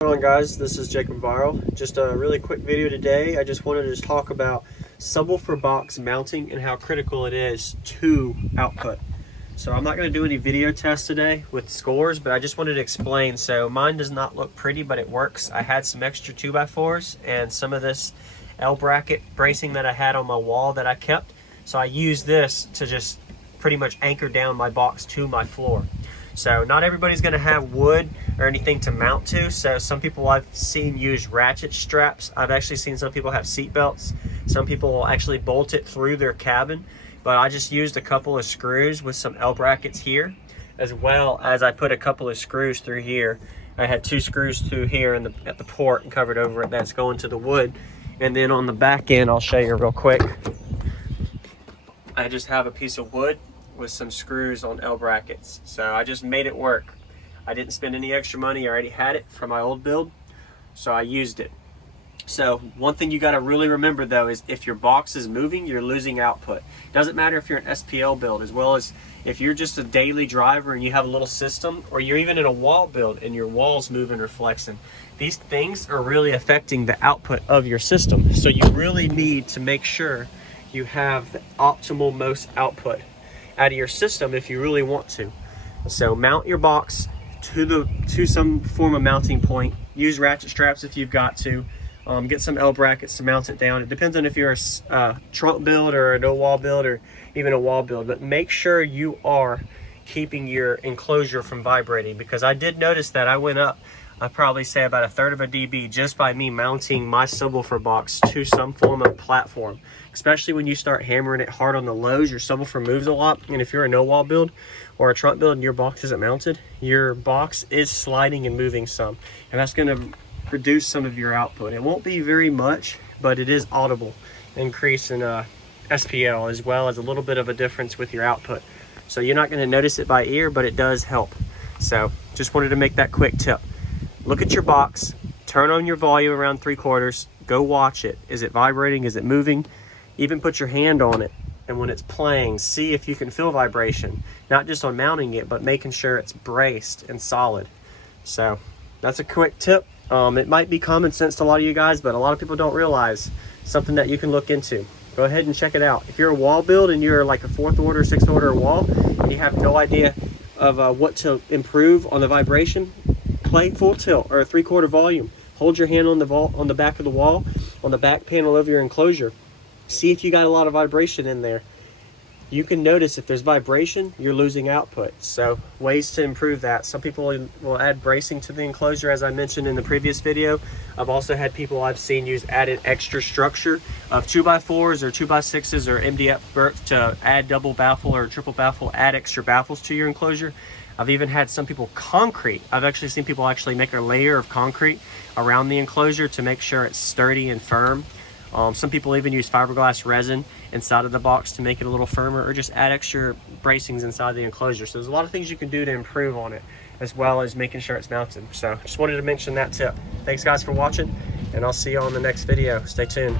What's going on, guys? This is Jacob Viral. Just a really quick video today. I just wanted to talk about subwoofer box mounting and how critical it is to output. So I'm not going to do any video tests today with scores, but I just wanted to explain. So mine does not look pretty, but it works. I had some extra 2x4s and some of this L bracket bracing that I had on my wall that I kept. So I used this to just pretty much anchor down my box to my floor. So not everybody's going to have wood or anything to mount to. So some people I've seen use ratchet straps. I've actually seen some people have seat belts. Some people will actually bolt it through their cabin. But I just used a couple of screws with some L brackets here, as well as I put a couple of screws through here. I had 2 screws through here at the port and covered over it. That's going to the wood. And then on the back end, I'll show you real quick. I just have a piece of wood with some screws on L brackets. So I just made it work. I didn't spend any extra money. I already had it from my old build, so I used it. So one thing you got to really remember though is if your box is moving, you're losing output. Doesn't matter if you're an SPL build, as well as if you're just a daily driver and you have a little system, or you're even in a wall build and your wall's moving or flexing. These things are really affecting the output of your system. So you really need to make sure you have the optimal most output out of your system if you really want to. So mount your box to some form of mounting point. Use ratchet straps if you've got to. Get some L brackets to mount it down. It depends on if you're a trunk build or a no wall build or even a wall build, but make sure you are keeping your enclosure from vibrating, because I did notice that I went up, I'd probably say about 1/3 of a dB just by me mounting my subwoofer box to some form of platform. Especially when you start hammering it hard on the lows, your subwoofer moves a lot. And if you're a no wall build or a trunk build and your box isn't mounted, your box is sliding and moving some. And that's going to reduce some of your output. It won't be very much, but it is audible increase in SPL, as well as a little bit of a difference with your output. So you're not going to notice it by ear, but it does help. So just wanted to make that quick tip. Look at your box, turn on your volume around 3/4, go watch it. Is it vibrating? Is it moving? Even put your hand on it, and when it's playing, see if you can feel vibration. Not just on mounting it, but making sure it's braced and solid. So that's a quick tip. It might be common sense to a lot of you guys, but a lot of people don't realize something that you can look into. Go ahead and check it out. If you're a wall build and you're like a 4th order, 6th order wall, and you have no idea of what to improve on the vibration, play full tilt or a 3/4 volume. Hold your hand on the back of the wall, on the back panel of your enclosure. See if you got a lot of vibration in there. You can notice if there's vibration, you're losing output. So ways to improve that. Some people will add bracing to the enclosure, as I mentioned in the previous video. I've also had people I've seen use added extra structure of 2x4s or 2x6s or MDF berth to add double baffle or triple baffle, add extra baffles to your enclosure. I've even had some people concrete. I've actually seen people actually make a layer of concrete around the enclosure to make sure it's sturdy and firm. Some people even use fiberglass resin inside of the box to make it a little firmer, or just add extra bracings inside the enclosure. So there's a lot of things you can do to improve on it, as well as making sure it's mounted. So just wanted to mention that tip. Thanks guys for watching, and I'll see you on the next video. Stay tuned.